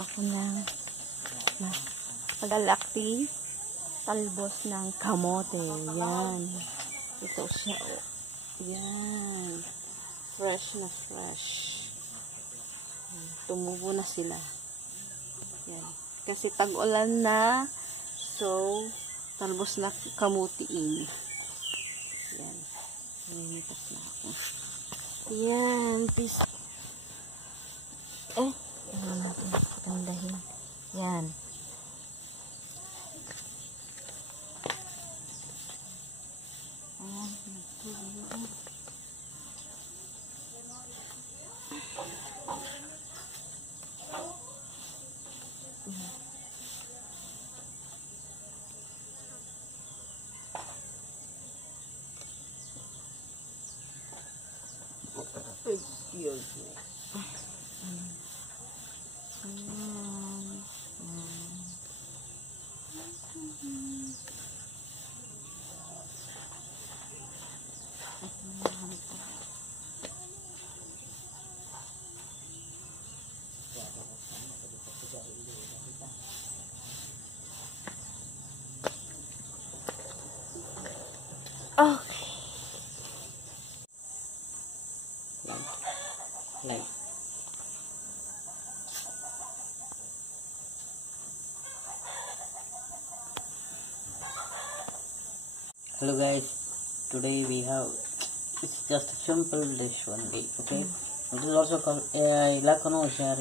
Ako ng malalaki talbos ng kamote. Yan. Ito siya. Oh. Yan. Fresh na fresh. Tumubo na sila. Yan. Kasi tag-ulan na. So, talbos na kamutiin. Yan. Ninitas na ako. Yan. Peace. Ano natin pagandahin. Yan. Ayan. Excuse me. Okay. Like. Hello guys, today we have, it's just a simple dish only, okay? It is also called Ilocano here.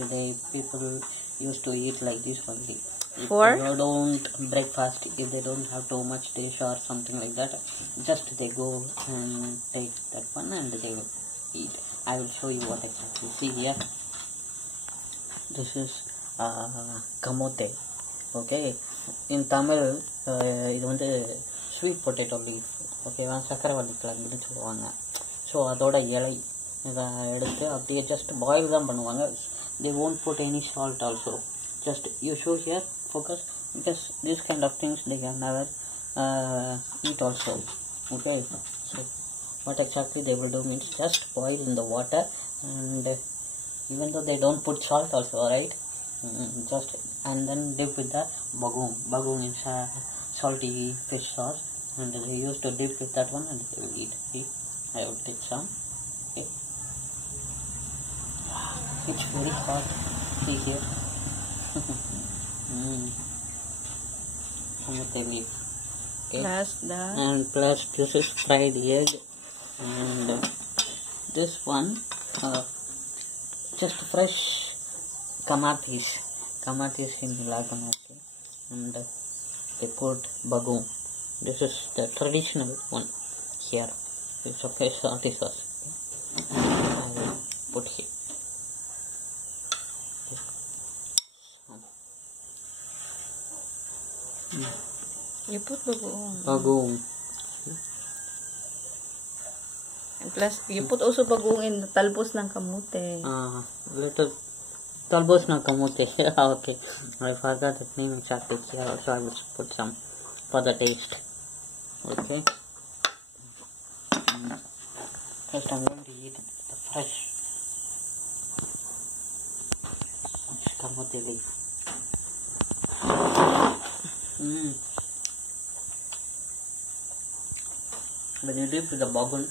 People used to eat like this only. If you don't breakfast, if they don't have too much dish or something like that, just they go and take that one and they will eat. I will show you what exactly. See here, this is kamote, okay? In Tamil, இது வந்து sweet potato leaf, ஓகேவா, சக்கரவள்ளி கிழங்குன்னு சொல்லுவாங்க. So அதோட இலை இதை எடுத்து அப்படியே ஜஸ்ட் பாயில் தான் பண்ணுவாங்க. they won't put any salt also. Just you show here, focus, because this kind of things they can never eat also, okay? So what exactly they will do means just boil in the water, and even though they don't put salt also, right? Just and then dip with the bagoong is salty fish sauce, and they used to dip with that one and they will eat. See, I will take some. Okay. It's very hot. See here. Kamote leaf. Okay. Plus this is fried egg, and this one just fresh Kamatis in Ilocano, and they put bagoong. This is the traditional one here. It's a fish salty sauce. I will put here. You put bagoong. Bagoong. And plus, you put also bagoong in the talbos ng kamote. Little talbos ng kamote. Okay. I forgot the name exactly. Here also I will put some for the taste. Okay. First I'm going to eat the fresh kamote leaf. When you dip with the bagoong,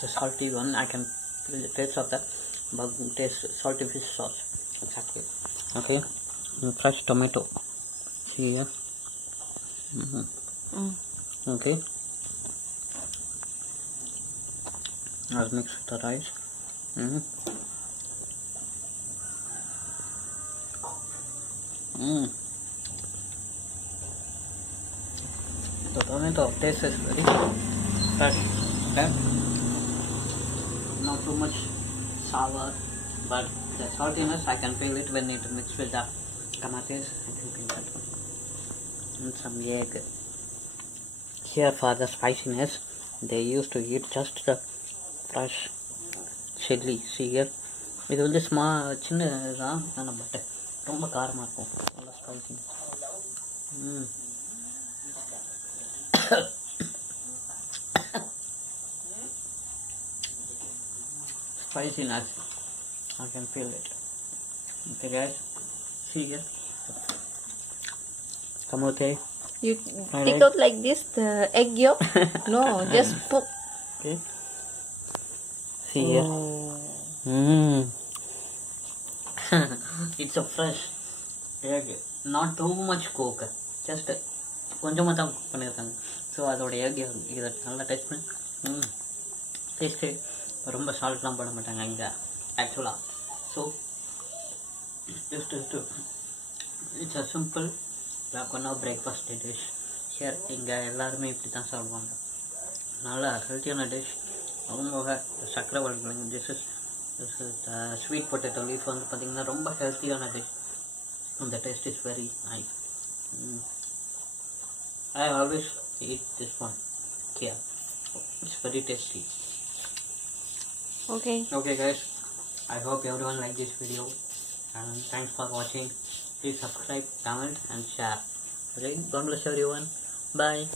the salty one, I can feel the taste of the bagoong, taste salty fish sauce. Exactly. Okay. And fresh tomato. See here. Okay. I'll mix the rice. The tomato taste is very fresh. Okay. Not too much sour, but the saltiness I can feel it when it mixed with the Kamatis. I can feel that one. And some egg. Here for the spiciness, they used to eat just the fresh chili. See here, இது வந்து சின்னதான், ஆனால் but ரொம்ப காரமாக இருக்கும், நல்லா spicy. Spiciness, I can feel it. Okay guys, see here. Kamote. You I take like- out like this the egg yolk. No, just put. Okay. See here. Oh. It's a fresh egg. Not too much cook. Just கொஞ்சமாக தான் cook பண்ணியிருக்காங்க. So அதோட egg இதை நல்லா taste பண்ணி taste ரொம்ப சால்ட்லாம் போட மாட்டாங்க இங்கே ஆக்சுவலாக. So just it's a simple லாக்கோனா பிரேக்ஃபாஸ்ட் டிஷ் ஹியர். இங்கே எல்லாருமே இப்படி தான் சாப்பிடுவாங்க. நல்லா ஹெல்த்தியான டிஷ். ரொம்ப சக்கரை வளர்க்குறாங்க. This is sweet potato leaf வந்து பார்த்திங்கன்னா ரொம்ப ஹெல்த்தியான டிஷ். அந்த taste is very nice. I always eat this one. Yeah, it's very tasty. Okay. Okay guys, I hope everyone liked this video and thanks for watching. Please subscribe, comment and share. Okay, God bless everyone. Bye.